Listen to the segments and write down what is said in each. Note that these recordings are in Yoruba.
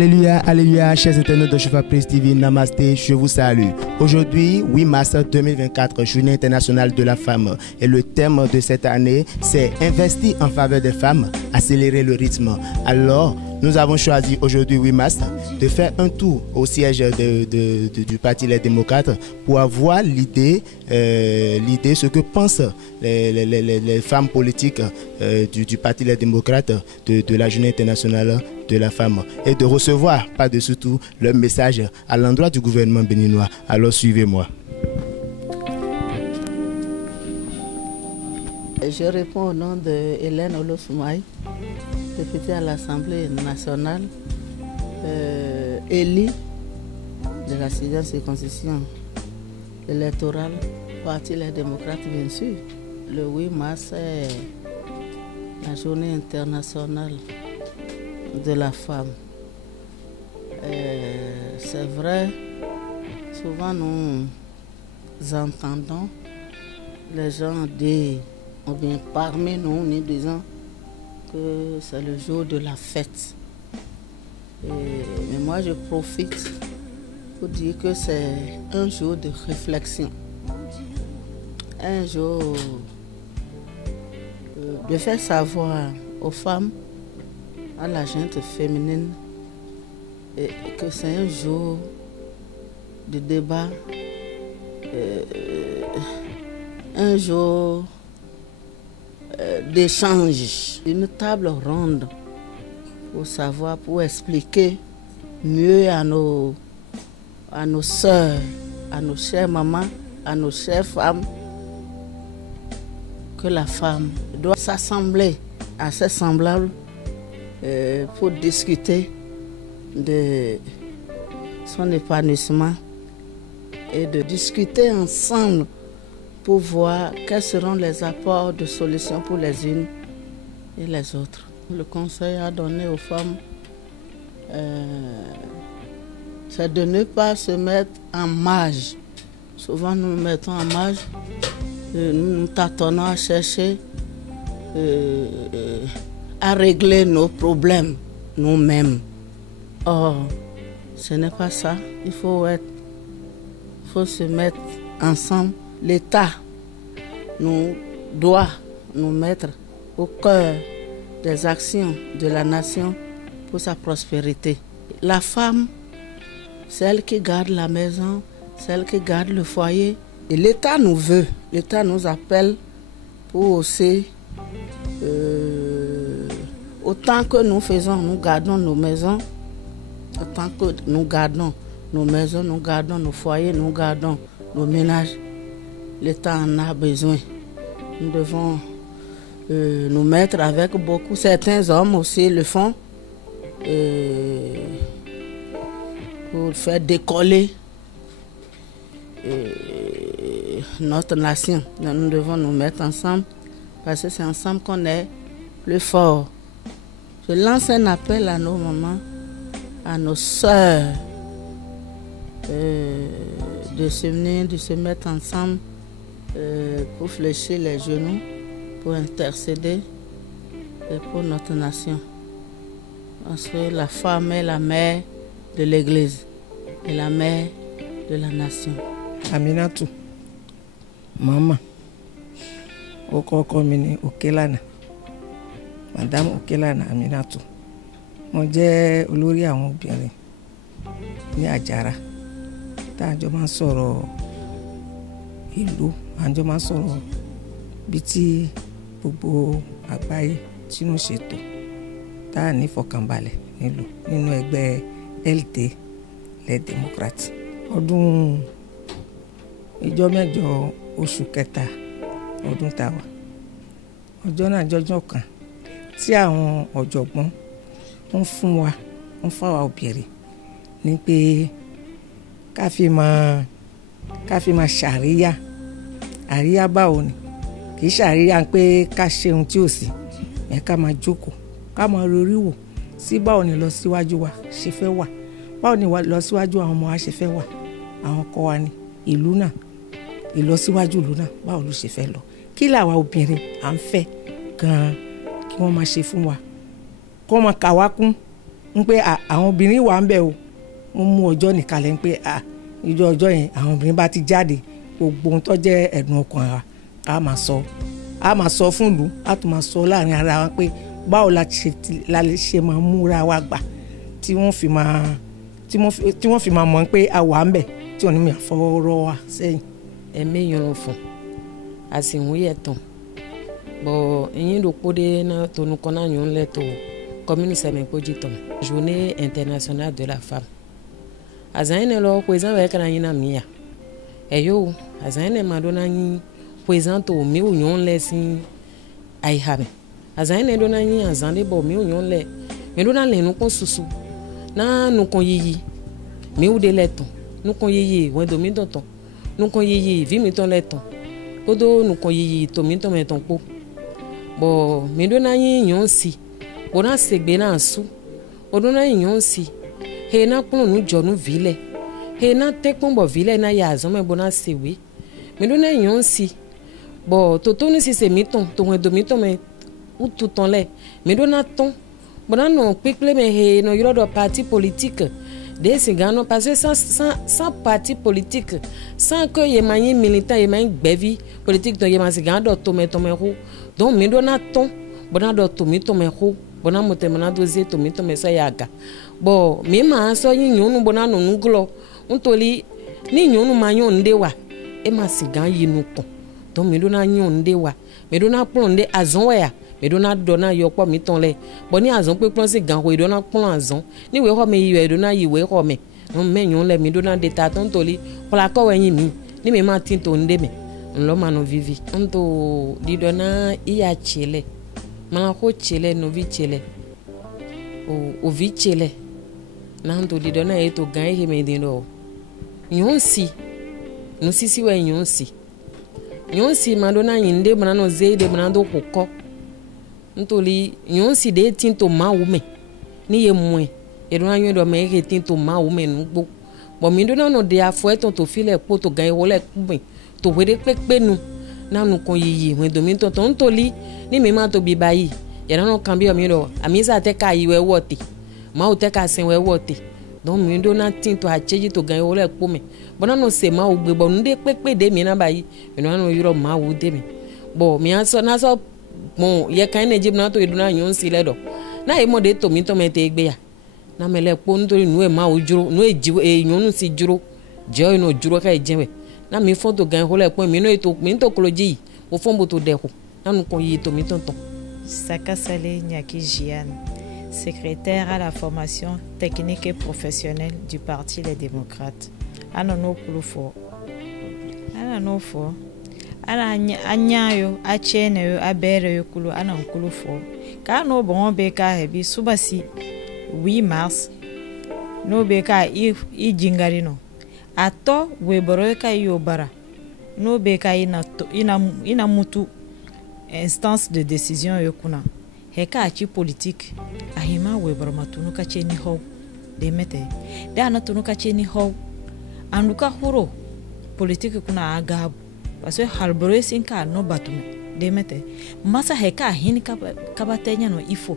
Alléluia, alléluia, chers internautes de Chauffeur Presse TV, Namasté, je vous salue. Aujourd'hui, 8 mars 2024, Journée internationale de la femme. Et le thème de cette année, c'est investir en faveur des femmes, accélérer le rythme. Alors, nous avons choisi aujourd'hui, 8 mars, de faire un tour au siège du Parti Les Démocrates pour avoir l'idée, ce que pensent les femmes politiques du Parti Les Démocrates de la Journée internationale de la femme et de recevoir par-dessus tout leur message à l'endroit du gouvernement béninois. Alors suivez-moi. Je réponds au nom de Hélène Olo-Soumaï, députée à l'Assemblée nationale, élue de la 6e circonscription électorale, Parti Les Démocrates bien sûr. Le 8 mars est la journée internationale de la femme. C'est vrai, souvent nous entendons les gens dire, ou bien parmi nous, nous disons que c'est le jour de la fête. Mais moi je profite pour dire que c'est un jour de réflexion, un jour de faire savoir aux femmes, à la gente féminine, que c'est un jour de débat, un jour d'échange, une table ronde pour savoir, pour expliquer mieux à nos sœurs, à nos chères mamans, à nos chères femmes, que la femme doit s'assembler à ses semblables pour discuter de son épanouissement et de discuter ensemble pour voir quels seront les apports de solutions pour les unes et les autres. Le conseil à donner aux femmes, c'est de ne pas se mettre en marge. Souvent nous nous mettons en marge, nous nous tâtonnons à chercher à régler nos problèmes nous-mêmes. Or, ce n'est pas ça. Il faut se mettre ensemble. L'État doit nous mettre au cœur des actions de la nation pour sa prospérité. La femme, celle qui garde la maison, celle qui garde le foyer. Et l'État nous veut, l'État nous appelle pour aussi, autant que nous gardons nos maisons, autant que nous gardons nos maisons, nous gardons nos foyers, nous gardons nos ménages. L'État en a besoin. Nous devons nous mettre avec beaucoup. Certains hommes aussi le font pour faire décoller notre nation. Nous devons nous mettre ensemble parce que c'est ensemble qu'on est plus fort. Je lance un appel à nos mamans, à nos sœurs, de se venir, de se mettre ensemble pour fléchir les genoux, pour intercéder pour notre nation. Parce que la femme est la mère de l'Église et la mère de la nation. Aminatou, maman, Okokomini, Okelana, Madame Okelana Aminatou. Mo jẹ́ olórí àwọn obìnrin ní Àjàrà tá a jọ máa ń sọ̀rọ̀ ìlú, a jọ máa ń sọ̀rọ̀ bí tí gbogbo àgbáyé tínú ṣètò tá a ní fọkànbalẹ̀ nílùú nínú ẹgbẹ́ LD Les Démocrates. Ọdún ìjọ mẹ́jọ oṣù kẹta ọdún tá a wà. Ọjọ́ náà jọjọ́ kan tí àwọn ọ̀jọ̀gbọ́n wọ́n fún wa, wọ́n fáwa obìnrin ní pé ká fi máa ṣàríyá. Àríyá báwo ni? Kì í ṣàríyá pé ká ṣe ohun tí ò sí, ẹ ká máa jókòó, ká máa rorí wò sí báwo ni lọ síwájú wa ṣe fẹ́ wà, báwo ni lọ síwájú àwọn ọmọ wa ṣe fẹ́ wà, àwọn ọkọ wa ní ìlú náà, ìlọsíwájú ìlú náà báwo ló ṣe fẹ́ lọ. Kí làwa obìnrin à ń fẹ́ gan-an kí wọ́n máa ṣe fún wa, kí wọ́n máa kà wá kún ń pé àwọn obìnrin wà ń bẹ̀ o wọ́n mú ọjọ́ nìkalẹ̀ ń pé ìjọ ọjọ́ yẹn àwọn obìnrin bá ti jáde gbogbo ohun tó jẹ́ ẹ̀dùn ọkàn wa a máa sọ fún ìlú a tún máa sọ láàrin ara wa pé báwo la ṣe máa múra wa gbà tí wọ́n fi máa mọ̀ pé a wà ń bẹ̀ tí wọ́n ní mi àfọwọ́rọ́ wa sẹ́yìn. ẹ̀mí yọrọ fún àsìwò yẹ tán bọ̀ ẹ̀yìn ló kó dé náà tónú kan náà yọ̀ ń lẹ̀ tó commune sẹ́mi kó jí tán journée internationale de la femme azayine lo président wa kana yina mia eyo azayine madona yi président to mi union le sin ai habe azayine do na yi azande bo mi union le mi do na le nu kon susu na nu kon yiyi mi u de leton nu kon yiyi we do mi tonton nu kon yiyi vi mi ton leton kodo nu kon yiyi to mi ton meton po bo mi do na yi yon si bo na segbe na su odo na yi yon si he na kunu nu jonu vile he na tekpon bo vile na ya azome bona sewe me do na yon si bo toto ni si se miton to we do miton me utu ton le me do na ton bona no pekle me he no yoro do parti politique de sigano parce que sans parti politique sans que ye manye militant ye manye gbevi politique to ye ma sigano to me ho donc me do na ton bona do to miton me ho bona motemana doze to miton me sa yaga bo mi ma so yin yonu bona no nglo ntoli ni nyonu ma yon ndewa e ma sigan yinu kon to mi do na yon ndewa mi do na plon de azon wa ya mi do na do na yo po mi ton le bo ni azon pe plon sigan ko do na plon azon ni we ho me yi do na yi we ho me no me yon le mi do na de ta ton toli pola ko we yin mi ni mi ma tin to nde me nlo ma no vivi nto di do na iya chele ma ko chele no vi chele o vi chele nando di dona eto gan he me dino nyonsi no sisi we nyonsi madona yinde bana no zeide bana do kokko ntoli nyonsi de tinto ma wume ni ye mwe e do anyo do me ke tinto ma wume nugbo bo mi do na no de afo eton to file po to gan wole kubin to wede pepe nu na nu kon yiyi we do mi to ntoli ni mi ma to bi bayi ya na no kan bi o mi do amisa te ka yiwe wote ma o te ka sen we wote don mi do na tin to acheji to gan wole po me bona no se ma o gbe bo nde pepe de mi na bayi mi no yoro ma wo de mi bo mi aso na so mo ye kan ne jib na to iduna yon si le do na e mo de to mi to me te gbe ya na me le po ntori nu e ma o juro nu e ji e yon si juro je no juro ka e jewe na mi fon to gan wole po mi no e to mi to koloji o fon bo to de ko na nu kon yi to mi tonton Saka Saleh Nyaki Jiane, secrétaire à la formation technique et professionnelle du Parti Les Démocrates. Anono kulufo. Ananofo. Anyayo, acheneyo, abereyo kulu, anan kulufo. Kano bon beka hebi subasi 8 mars. No beka I jingarino. Ato weboroka yobara. No beka ina mutu. Instance de décision yokuna heka achi politique ahima webro matunu ka cheni ho de mete da na tunu ka cheni ho anuka huro politique kuna agabu parce halboro sinka no batume de mete masa heka hin ka batenya no ifo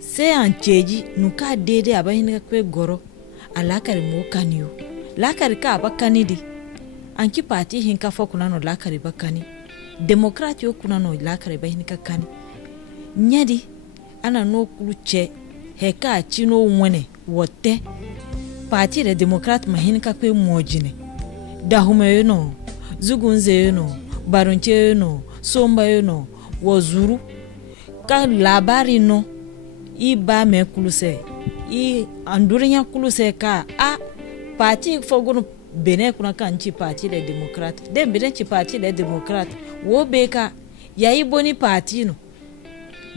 se ancheji nuka dede abahin ka goro alakari mo kaniyo lakari ka abakanidi anki parti hin ka fokuna no lakari bakani Démocrate kuna no lakare bahini kakani nyadi ana no kuluche heka chino mwene wote parti de démocrate mahini kakwe mojine dahume no zugunze no barunche no somba no wozuru ka labari no iba me kuluse I andurinya kuluse ka parti fogono bene kuna kanchi parti les démocrates dem bene chi parti les démocrates wo beka yayi boni parti no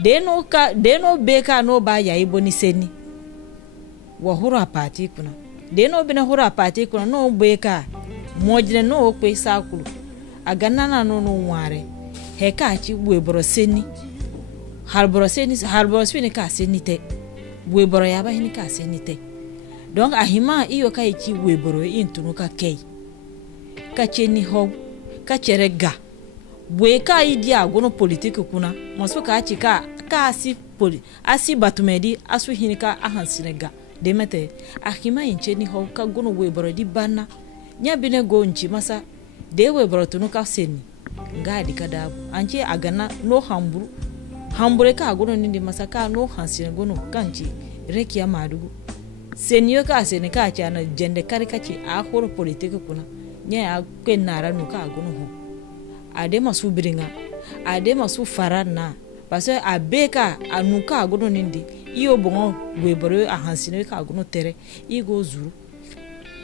deno beka no ba yayi boni seni wo hura parti kuna deno bene hura parti kuna no beka mojine no kwe sakulu aganana no ware heka chi webro seni halbro seni ka senite webro yaba hini ka senite donc ahima iyo kai chi weboro intunu ka kei ka cheni ho ka cherega bwe ka idi agono politique kuna maso ka chi ka ka asi batumedi asu hinika ahansinega demete akima inche ni ho ka gono we borodi bana nya bine go nchi masa de we borotunu ka seni ngadi kadabu anche agana no hambure ka gono nindi masa ka no hansine gono kanchi rekia madugu senyo ka seni ka chana jende karikachi a horo politique kuna nya ya kwenara no ka gono ho ade masu biringa ade masu farana parce que abeka anuka gono nindi iyo bongo weboro ahansine ka gono tere igo zuru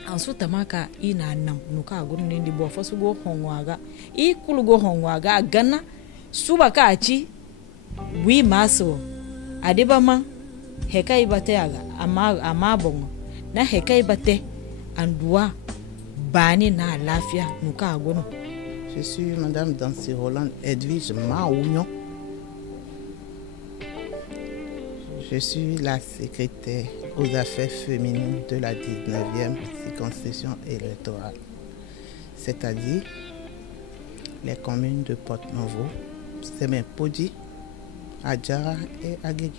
anso tamaka ina nam nuka gono nindi bo fasu go honwaga I kulu go honwaga gana suba ka achi wi maso adebama heka ibate aga ama bongo na heka ibate andua bani na lafia nuka gono. Je suis Madame Dancy Roland Edwige Maougnon. Je suis la secrétaire aux affaires féminines de la 19e circonscription électorale, c'est-à-dire les communes de Porte-Novo, Semen-Podi, Adjara et Agégué.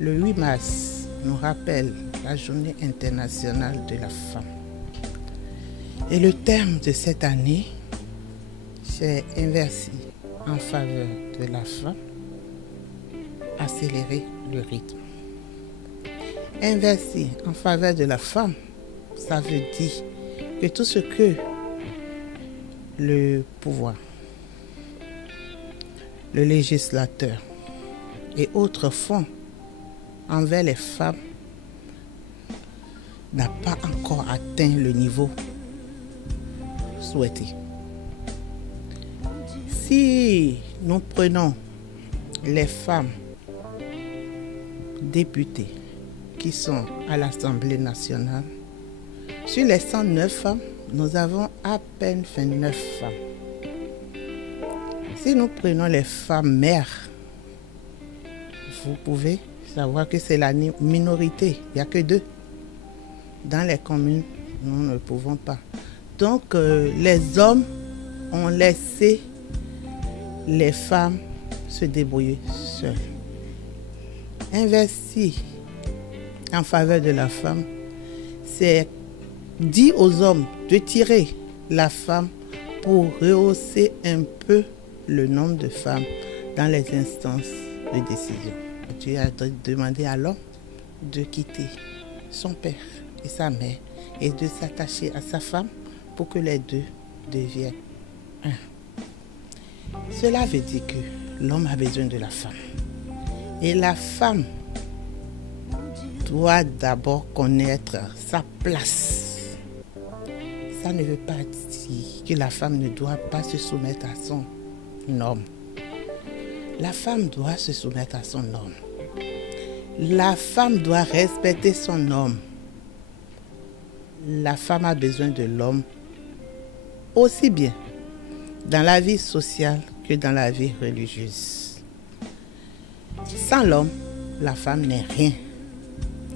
Le 8 mars nous rappelle la Journée internationale de la femme. Et le thème de cette année, c'est inverser en faveur de la femme, accélérer le rythme. Investir en faveur de la femme, ça veut dire que tout ce que le pouvoir, le législateur et autres font envers les femmes n'a pas encore atteint le niveau souhaité. Si nous prenons les femmes députées qui sont à l'Assemblée nationale, sur les 109 femmes, nous avons à peine 29 femmes. Si nous prenons les femmes mères, vous pouvez savoir que c'est la minorité, il n'y a que 2. Dans les communes, nous ne pouvons pas. Donc les hommes ont laissé les femmes se débrouiller seules. Investir en faveur de la femme, c'est dire aux hommes de tirer la femme pour rehausser un peu le nombre de femmes dans les instances de décision. Dieu a demandé à l'homme de quitter son père et sa mère et de s'attacher à sa femme pour que les deux deviennent un. Cela veut dire que l'homme a besoin de la femme. Et la femme doit d'abord connaître sa place. Ça ne veut pas dire que la femme ne doit pas se soumettre à son homme. La femme doit se soumettre à son homme. La femme doit respecter son homme. La femme a besoin de l'homme aussi bien dans la vie sociale que dans la vie religieuse. Sans l'homme, la femme n'est rien.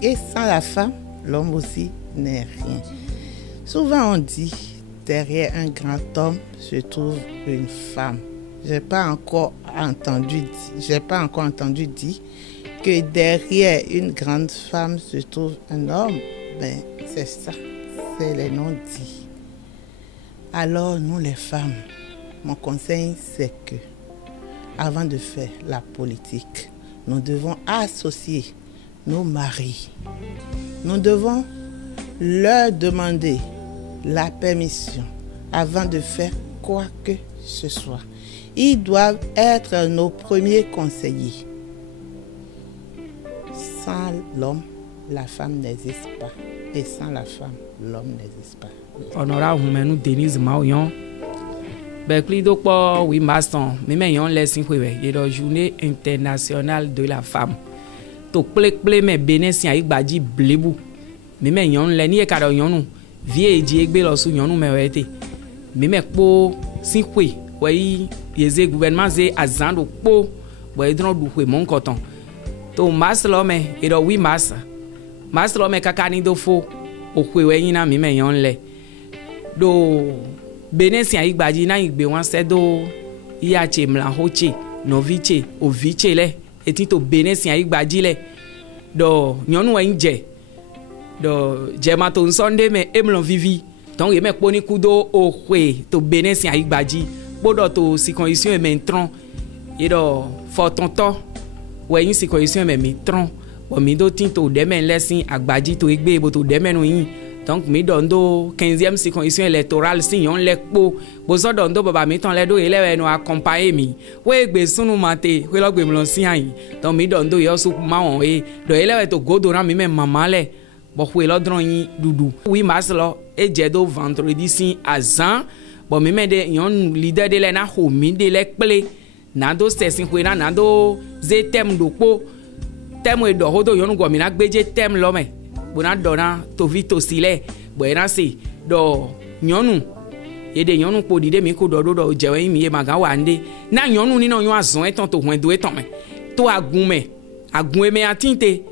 Et sans la femme, l'homme aussi n'est rien. Souvent on dit, derrière un grand homme se trouve une femme. Je n'ai pas encore entendu dire que derrière une grande femme se trouve un homme. Ben, c'est ça, c'est les non-dits. Alors nous les femmes, mon conseil c'est que avant de faire la politique, nous devons associer nos maris. Nous devons leur demander la permission avant de faire quoi que ce soit. Ils doivent être nos premiers conseillers. Sans l'homme, la femme n'existe pas. Et sans la femme, l'homme n'existe pas. Honorable Humenu Denise Maougnon, Berkeley Dokpo, oui, Maston, mais maintenant, laissez la journée internationale de la femme. To plek mais Bénin avec Badi Blebou. Mais maintenant, les niais cadre yon, vie dit que belos yon mais été. Mais po si oui, oui, les gouvernements c'est azando po, ouais dans le mon coton. To mas l'homme et do oui mas. Mas l'homme kakani do fo, au kwe yina mais maintenant les. Do Bénin avec Badi na ik be wan se do ya che mlan hoche novice ovice le eti to benesi ayi gbaji le do nyɔnu en dze do dzema to nsɔnde me emlɔ vivi donc ye me kponi kudo o xwe to benesi ayi gbaji kpodo to circoncision me tron ye do fɔtɔntɔ wɔ yin circoncision me mi tron bo mi do tin to deme lesin agbaji to egbe bo to deme no yin donc mi do ndo 15e circoncision électorale si yon le kpo bo so do ndo baba mi ton le do ele no accompagner mi we egbe sunu mate we lo gbe mi lo si ayin donc mi do ndo yo su ma won e do ele to godo ran mi me mama le bo we lo dron yin dudu oui mas lo e je do vendredi si azan bo mi me de yon leader de le na ho mi de le ple na do sesin we na do ze tem do po tem we do hodo yonu go mi na gbeje tem lo me bona dona to vito sile bona se do nyonu yede nyonu po dide mi ko do jewe mi e maga wa nde na nyonu ni no yon azon eton to hwen do eton me to agun me atinte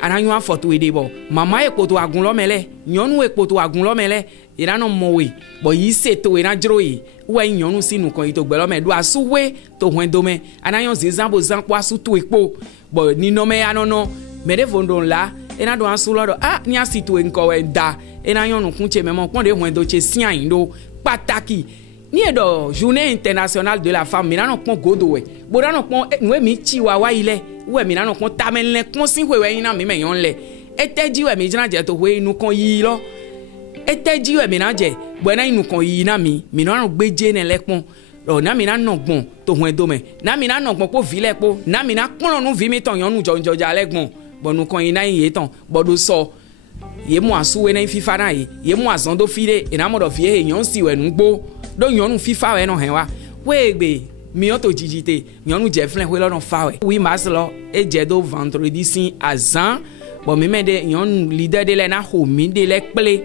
ana yon afoto we de bo mama e ko to agun lo mele nyonu e ko to agun lo mele ira no mowe bo yi se to ira jroyi we nyonu sinu kan ito gbe lo me do asuwe to hwen do me ana yon zizan bo zan po asu to epo bo ni no me anono me de fondon la ena do ansulo do ni asitu enko we da ena yon kunche me mo pon de hwen do che sian yin pataki ni edo journée internationale de la femme mi na no pon godo we bo na no pon we mi chi wa wa ile we mi na no pon tamen pon sin we yin na mi me yon le eteji we mi jina je to we inu kan yi lo eteji we mi na je bo na inu kan yi na mi na no gbeje ne le pon o na mi na no gbon to hwen do me na mi na no gbon po vile po na mi na pon nu vi mi ton yon nu jojo ja le gbon bonu kon ina ye ton bodo so ye mo asu we na fifa na ye mo azon do fide ina mo do fie e yon si we nu gbo do yon nu fifa we no hen wa we gbe mi o to jijite yon nu je flen we lo no fa we oui mas lo e je do vendredi si azan bo mi me de yon leader de le na ho mi de le ple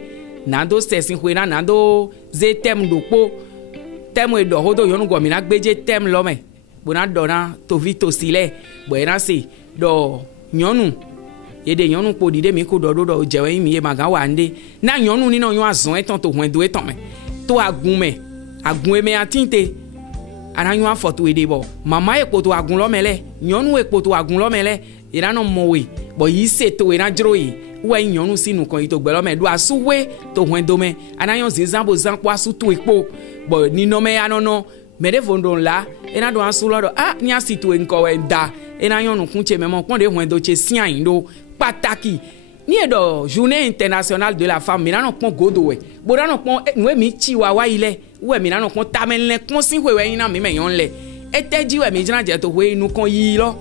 na do sesin we na do ze tem do po tem we do hodo yon go mi na gbeje tem lo me bona dona to vito sile bo ina se do nyonu yede nyonu po dide mi ko do jewe mi e maga wa nde na nyonu ni no yon azon eton to hwen do eton me to agun me atinte ana yon afoto we de bo mama e po to agun lo mele nyonu e po to agun lo mele ira no mowe bo yi se to ira jroyi we nyonu sinu kan ito gbe lo me do asuwe to hwen do me ana yon zizan bo zan po asu to epo bo ni no me anono me de fondon la ena do ansulo do ni asitu enko we da ena yon kunche me mo pon de hwen do che sian yin pataki ni edo journée internationale de la femme mi na no pon godo we bo na no pon we mi chi wa ile we mi na no pon tamen le pon sin we yin na mi me yon le eteji we mi jina je to we inu kan yi lo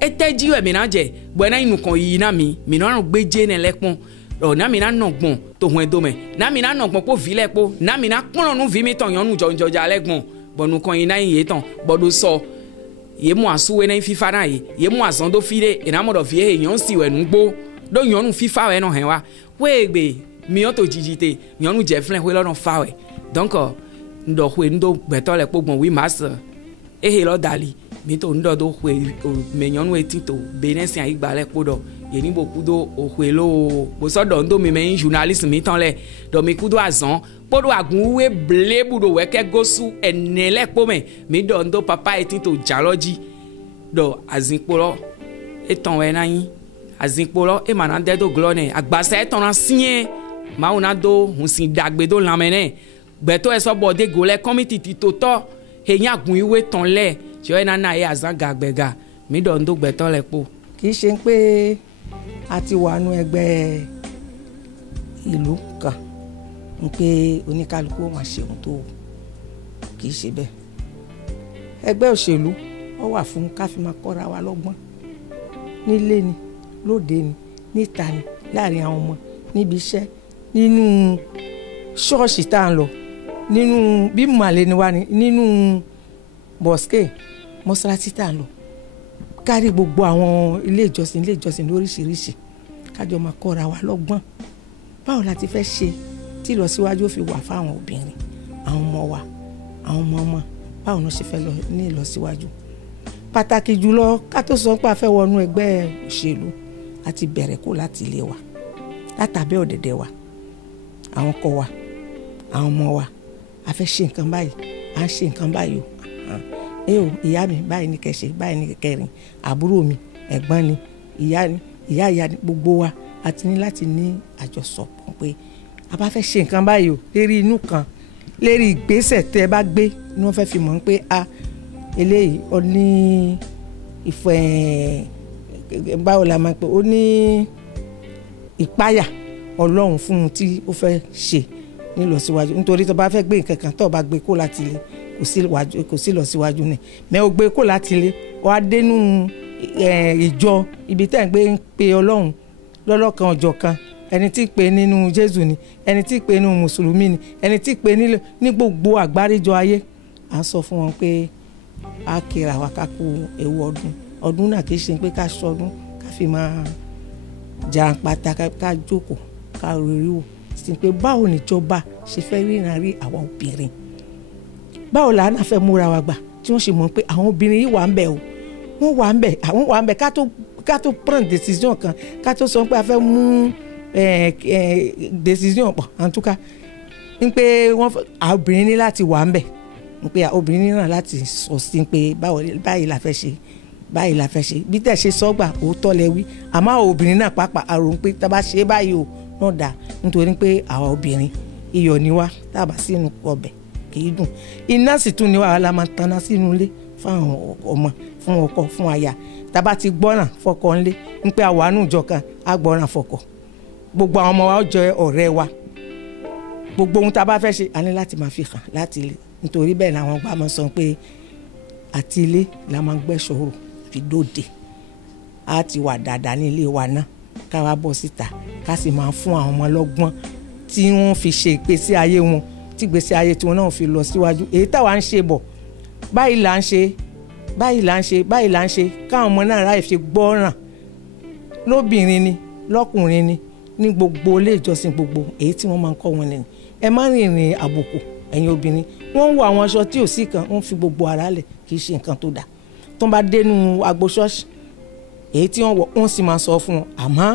eteji we mi na je bo na inu kan yi na mi na no gbeje ne le pon o na mi na no gbon to hwen do me na mi na no gbon po vile po na mi na pon nu vi mi ton yon nu jojo ja le gbon bo nu kan yin na yin ton bodo so ye mo asu we na fifa na ye mo azon do fide ina mo do fie e yon si we nu gbo do yon nu fifa we no hen wa we gbe mi o to jijite yon nu je flen we lo no fa we donc ndo we ndo beto le pogbon wi mas e he lo dali mi to ndo do we me yon nu etito benesi ayi gba le podo ye ni boku do o we lo bo so do ndo mi me journalist mi ton le do mi kudo azon podo agun we blebu do we ke gosu enele po mi do ndo papa etito jaloji do azinpolo eton we na yin azinpolo e mana de do glone agbasa eton na sin ma una do hunsin dagbe do lamene gbeto e so bode gole committee ti to to eyan agun iwe ton le jo e na e azan gagbega mi do ndo gbeto le po kì í ṣe pé a ti wà nú ẹgbẹ́ ìlú kan ń pé oníkálukú ó máa ṣe ohun tó kì í ṣe bẹ́ẹ̀ ẹgbẹ́ òṣèlú ó wà fún ká fi máa kọ́ra wa lọ́gbọ́n nílé ni lóde ni níta ni láàrin àwọn ọmọ níbi iṣẹ́ nínú ṣọ́ọ̀ṣì tá à ń lọ nínú bí màlẹ́ ni wá ni nínú bọ̀sìkè mọ́sálásí tá à ń lọ kárí gbogbo àwọn ilé ìjọsìn lóríṣiríṣi kájọ máa kọ́ra wa lọ́gbọ́n báwo la ti fẹ́ ṣe tí ìlọsíwájú ó fi wà fáwọn obìnrin àwọn ọmọ wa àwọn ọmọ báwo ló ṣe fẹ́ lọ ní ìlọsíwájú pàtàkì jùlọ ká tó sọ pé a fẹ́ wọnú ẹgbẹ́ òṣèlú àti bẹ̀rẹ̀ kó láti ilé wa látàbẹ́ ọ̀dẹ̀dẹ̀ wa àwọn ọkọ wa àwọn ọmọ wa a fẹ́ ṣe nǹkan báyìí à ń ṣe nǹkan báyìí o o ìyá mi báyìí ní kẹ́ ṣe báyìí ní kẹ́ rìn àbúrò mi ẹ̀gbọ́n ni ìyá ni gbogbo wa a ti ní láti ní àjọsọpọ̀ pé a bá fẹ́ ṣe nǹkan báyìí o lérí inú kan lérí ìgbésẹ̀ tẹ́ ẹ bá gbé ni wọ́n fẹ́ fi mọ̀ pé eléyìí ó ní ìfẹ́ báwo la máa pè ó ní ìpáyà Ọlọ́run fún un tí ó fẹ́ ṣe nílọsíwájú nítorí tó bá fẹ́ gbé nǹkan kan tó bá gbé kó láti ilé kò sí lọ síwájú ní mẹ́ o gbé kó láti ilé ó á dénú ìjọ ibi tẹ́ ń gbé ń pe Ọlọ́run lọ́lọ́kan ọjọ́ kan ẹni tí pè nínú Jésù ni ẹni tí pè nínú mùsùlùmí ni ẹni tí pè ní gbogbo àgbáríjọ ayé à ń sọ fún wọn pé a kíra wa ká kú ewu ọdún náà kì í ṣe pé ká ṣọdún ká fi máa jà pátá ká jókòó ká rírí wò sí pé báwo níjọba ṣe fẹ́ ríran rí àwọn obìnrin báwo là á fẹ́ múra wa gbà tí wọ́n ṣe mọ̀ pé àwọn obìnrin yìí wà ń bẹ̀ o wọ́n wà ń bẹ̀ àwọn wà ń bẹ̀ ká tó prendre décision kan ká tó sọ pé a fẹ́ mú décision pọ̀ en tout cas ń pé àwọn obìnrin ní láti wà ń bẹ̀ ń pé obìnrin ní láti sọ sí pé báyìí la fẹ́ ṣe bí tẹ̀ ṣe sọ́gbà òótọ́ lẹ wí àmọ́ àwọn obìnrin náà pàápàá àròń pé tá a bá ṣe báyìí o náà dáa nítorí pé àwọn obìnrin iyọ̀ ni wá tá a bá sínú ọbẹ̀ kì í dùn iná sì tún ni wá la máa tanná sínú ilé fún àwọn ọmọ fún ọkọ fún aya tá a bá ti gbọ́ràn fọkọ ńlé ń pé àwọn àánújọ kan á gbọ́ràn fọkọ gbogbo àwọn ọmọ wa ó jẹ́ ọ̀rẹ́ wa gbogbo ohun tá a bá fẹ́ ṣe a ní láti máa fi hàn láti ilé nítorí bẹ́ẹ̀ làwọn gbà máa sọ pé àti ilé la máa gbẹ́sọ̀rọ̀ fi dóde á ti wà dáadáa ní ilé wa náà ká wá bọ́ síta ká sì máa fún àwọn ọmọ lọ́gbọ́n tí wọ́n fi ṣe ìgbésí ayé wọn tí ìgbésí ayé tí wọ́n náà fi lọ síwájú èyí táwa ń ṣe bọ̀ báyìí là ń ṣe káwọn ọmọ náà ráyè fi gbọ́ràn lóbìnrin ni lọ́kùnrin ni ní gbogbo ilé ìjọsìn gbogbo èyí tí wọ́n máa ń kọ́ wọn nìyẹn ẹ má rìnrìn àbùkù ẹ̀yin obìnrin wọ́n ń wọ àwọn aṣọ tí ò sí kan wọ́n fi gbogbo ara lẹ̀ kì í ṣe nǹkan tó dáa tó bá dénú agbo ṣọ́ọ̀ṣì èyí tí wọ́n wọ̀ wọ́n sì máa sọ fún wọn àmọ́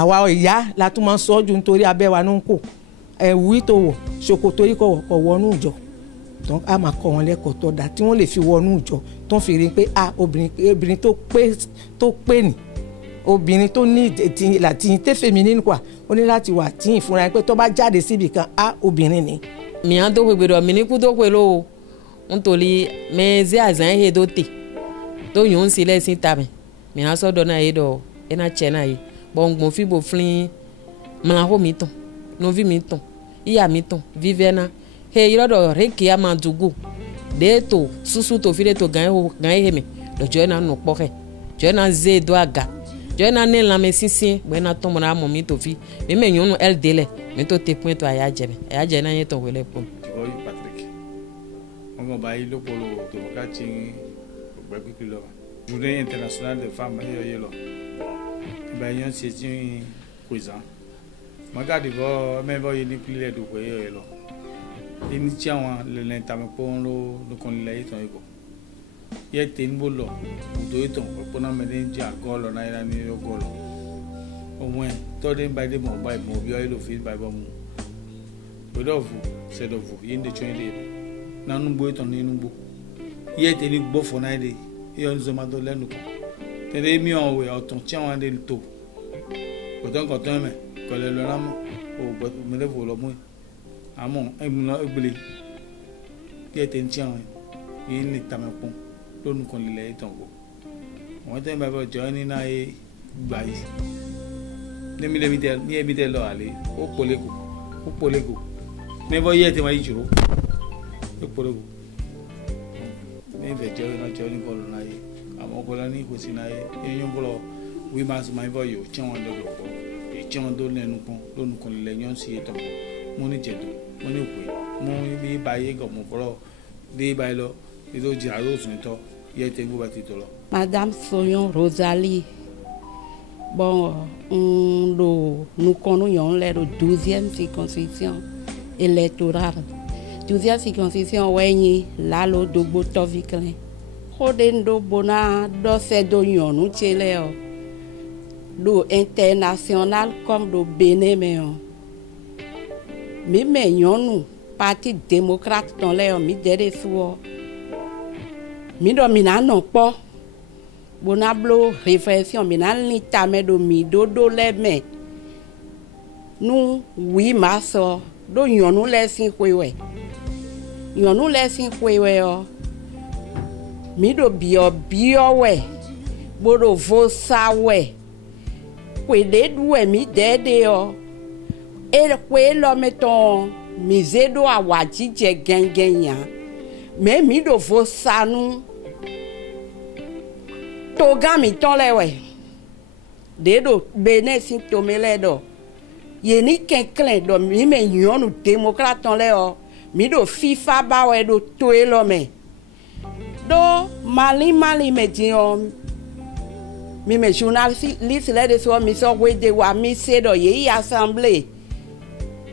àwa ìyá la tún máa sọ jù nítorí abẹ́ wa ló ń kó ẹ̀wù tó wọ̀ ṣòkòtò yìí kọ̀ wọnú ìjọ tó a máa kọ́ wọn lẹ́kọ̀ọ́ tó dáa tí wọ́n lè fi wọnú ìjọ tó fi rí pé obìnrin tó pé ní obìnrin tó ní ìtìyìn tẹ́fẹ̀mí nínú kwa ó ní láti wà tí ìfúnra pé tó bá jáde síbi kan obìnrin ni. mìíràn tó pè gbèdọ̀ mi ní kú tó pè lóo nítorí mẹ́ẹ́sì àzán ẹ̀hẹ́ tó tè tó yòó ń sílẹ̀ sí tàbí mìíràn sọ́dọ̀ náà yé dọ̀ ẹ̀ náà tiẹ̀ náà yé bọ̀ǹgbọ̀n fíbo fúnlẹ̀ mìíràn mi tàn novi mi tàn ìyá mi tàn vivẹ́ náà he yɔrɔ reki ama dugu de to susu to fi de to gan ye me le jɔ na nu kpɔ kɛ jɔ na ze do aga jɔ na ne lamɛ sisi bɔ na tɔmɔ na mɔ mi to fi mi me nyɔnu LD lɛ mi to te point to a y'a jɛ na ye to wele pom. Oyi Patrick ɔngɔ ba yi lokolo to ka ti gbɛgbɛgbi lɔ journée internationale des femmes ye lɔ ba yi yɔn sesi président maka de bɔ mɛ bɔ ye ni pili lɛ do ko ye lɔ. Initia wọn lẹlẹ tàmí pọ́n ló kàn lẹ ìtàn ikọ̀ yẹ tẹ̀ ń bọ̀ lọ òtò ìtàn pọ̀pọ̀nà mẹ́rin jẹ́ àgọ́ lọ náírà ní ọgọ́ lọ òun ẹ̀ tọ́dé ń bá dé mọ̀ báyìí mọ̀ bí ọ́ yẹlò fi báyìí bọ́ mu gbẹdọ̀fù sẹ̀dọ̀fù yìí ń dẹ̀tsọ́ yìí dẹ̀ nánú gbó ìtàn nínú gbó yẹ tẹ̀ ní gbó fọ̀ náà dẹ̀ yẹ ọ́ nzọ́mọdọ́ lẹ́nu kan tẹ̀lé mi ọ̀wẹ̀ ọ̀tàn tí àwọn adé tó kọ̀tọ́nkọ̀tọ́ mẹ́ kọ̀lẹ́ lọ́nà mọ́ àmọ́ ẹgbẹlẹ yẹ tẹ n tí àwọn yìí ní tàmẹkùn lónìí kan lílẹ ìtàn kò wọn tẹ n bá bọ jọ ní náà yé gbà yìí ní ẹbí tẹ lọ àlè ó pọlẹkọ ní bọ yẹ tẹ wọn yìí jùlọ ó pọlẹkọ ní ìfẹ́ jẹ náà jẹ ní bọlọ náà yé àmọ́ ọkọlá ní kò sí náà yé yẹn bọlọ wí máa sọ máa bọ yìí ó tí wọn lọ pọ èyí tí wọn tó lẹ́nu pọn lónìí kan lílẹ yẹn sì ìtàn kò mo ní jẹ̀dù mo ní òpè mo bí báyé gàn mo fọlọ́ dé báyìí lọ ètò ìjì àròsùn ìtọ́ yẹ tẹ́ gbó bá ti tọ̀ lọ. Madame Soyon Rosalie bon nous connaissons la 12e circonscription électorale 12e circonscription wenyi lalo dogbo toviklen hodendo bona do se do yonu chele o do international comme do Bénin mais mi me nyɔnu parti démocrate tɔn lɛ mi de de soɔ mi do mi na no po bonablo réflexion mi na lita me do mi dodo le me nu 8 mars do yonu lesin kwewe o mi do bio we bodo vosa we kwe de duwe mi dede o e kwe lo meton mi zedo awaji je gengenya me mi do vosa nu toga mi ton le we de do bene sin tomele do yeni kenklen do mi me yonu démocrate ton le o mi do FIFA ba we do toe lo me do mali me di o mi me journaliste le de so mi so we de wa mi se do ye assemblée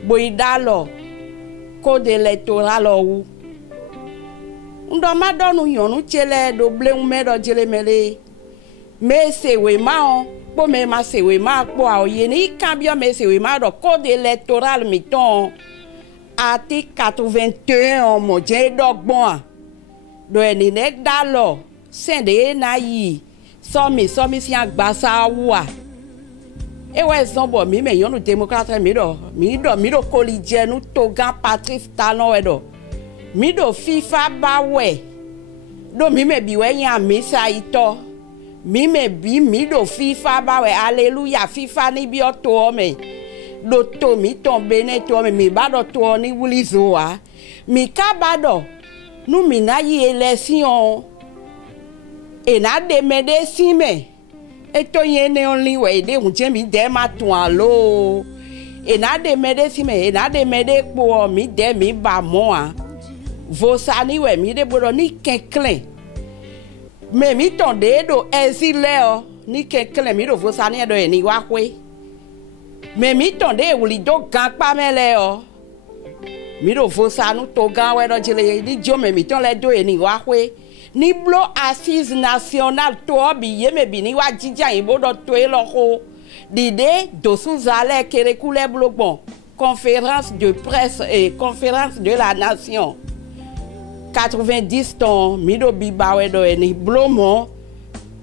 boidalo code électoral o ndo ma do nu yonu chele do ble me do jele mele me se we ma o po me ma se we ma po a ye ni cambio me se we ma do code électoral mi ton article 81 mo je dogbon do eni ne dalo sende na yi so mi si agbasa wa e we zombo mi me yonu démocrate mi do collige nu togan Patrice Talon we do mi do FIFA ba we do mi me bi we yan mi sa ito mi me bi mi do FIFA ba we hallelujah FIFA ni bi o to me do to mi ton bene to me mi ba do to ni wulizo wa mi ka ba do nu mi na yi election e na de me de si me e to yen ne only we de un je mi de ma tun alo e na de me de si me e na de me de po mi de mi ba mo a vo sa ni we mi de bodo ni kenklen me mi ton de do exile o ni kenklen mi do vo sa ni do e ni wa kwe me mi ton de wuli do gan pa mele o mi do vo sa nu to gan we do jele ni jo me mi ton le do e ni wa kwe ni blo assise nationale to bi ye me bi ni wa jija yin bodo to e lo ko dide do souzale kere koule blogbon conférence de presse et conférence de la nation 90 ton mi do bi ba we do e ni blo mo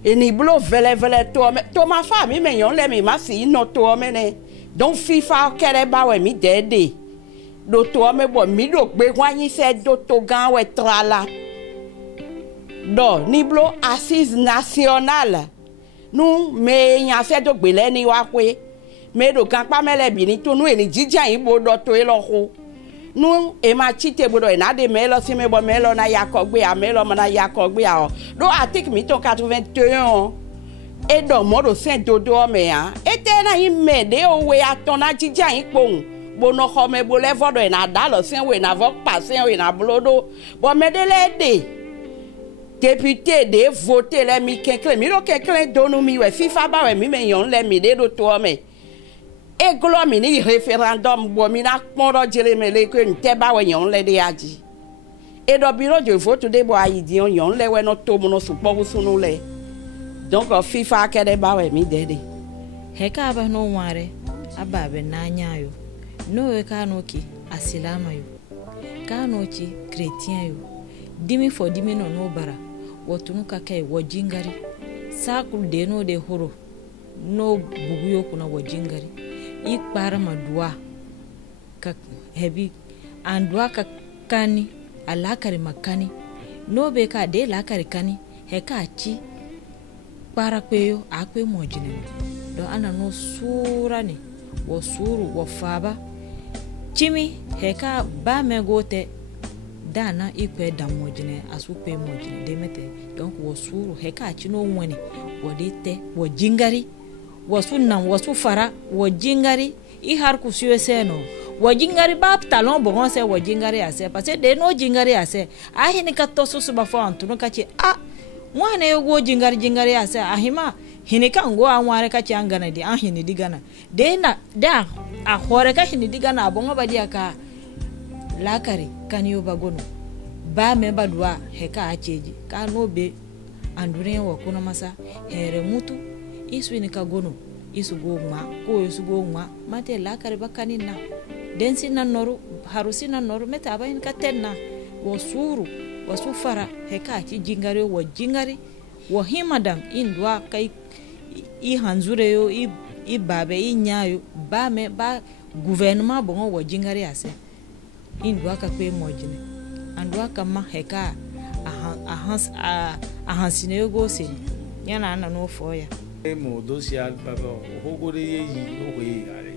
e ni blo vele to ma fami me yon le mi ma si no to me ne donc FIFA kere ba we mi dede do to me bo mi do gbe wanyi se do to gan we trala do niblo assise nationale nu me yan se do gbele ni wa kwe me do kan pa mele bi ni to nu eni jija yin bo do to e lo ko nu e ma chite bo do na de me lo si me bo me lo na yakogbe a me lo ma na yakogbe a do article mi to 81 e do mo do sen do me a e te na yin me de o we aton na jija yin pohun bo no ho me bo le vodo e na da lo sen we na vo pa sen we na blodo bo me de le de député de voter les mi kenklen mi do kenklen donu mi we FIFA ba we mi me yon le mi de do to me e glo mi ni référendum bo mi na pon do jele me le ko nte ba we yon le de aji e do bureau de vote de bo ayi di yon le we no to mo no supo sunu le donc FIFA ke de ba we mi de heka ba no ware aba be na anya yo no we ka no ki asilama yo ka no ki chrétien yo dimi fo dimi no bara wotunuka kai wajingari sakul de no de horo no buguyo kuna wajingari ikpara madua ka hebi andua ka kani alakari makani no be ka de lakari kani heka chi para kweyo akwe mojine do ana no sura ni wo suru wo faba chimi heka ba megote dana ikwe damojine asupe mojine demete donc wo suru heka chino woni wodite wo jingari wo sunnan wo sufara wo jingari I har ku suese no wo jingari ba talon bon se wo jingari ase parce que de no jingari ase ahi ni katto susu ba fo antunu kachi wane yo jingari ase ahima hinika ngo anware kachi angana di ahini digana de na da a hore ka hini digana abonga badia ka lakari kaniyo bagono ba me badwa heka acheji ka no be andure wo kuno masa here mutu isu ni kagono isu go ma ko isu go ma mate lakari bakani na densi na noru harusi na noru meta abayin ka tenna wo suru wasu fara heka ci jingari wa jingari wa himadam indwa kai i hanzure yo i babe i nyayo ba me ba gouvernement bongo wa jingari ase indwa ka pe mojine andwa kama heka a hansine yo go se yana na no foya mo dossier baba hogo de yi hogo yi ale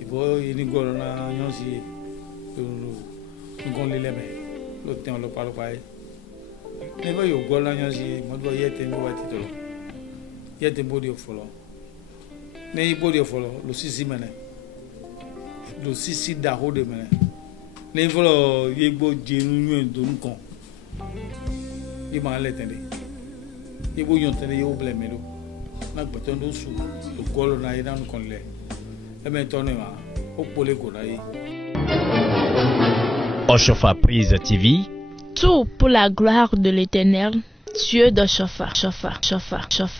ibo ini goro na nyonsi ngon leleme lo ten lo palo pai ne ba yo goro na nyonsi mo do yete mi wati to yete body of follow ne i body of follow lo sisi mene lo sisi da ho de mene ne follow yegbo jenu nyu do nkan i ma le tende yegbo yon tende yo bleme lo na gbeto ndo su lo golo na ina no kon le e me to ne ma o pole ko na yi Oshofa Prise TV, tout pour la gloire de l'Éternel, Dieu de Shofa.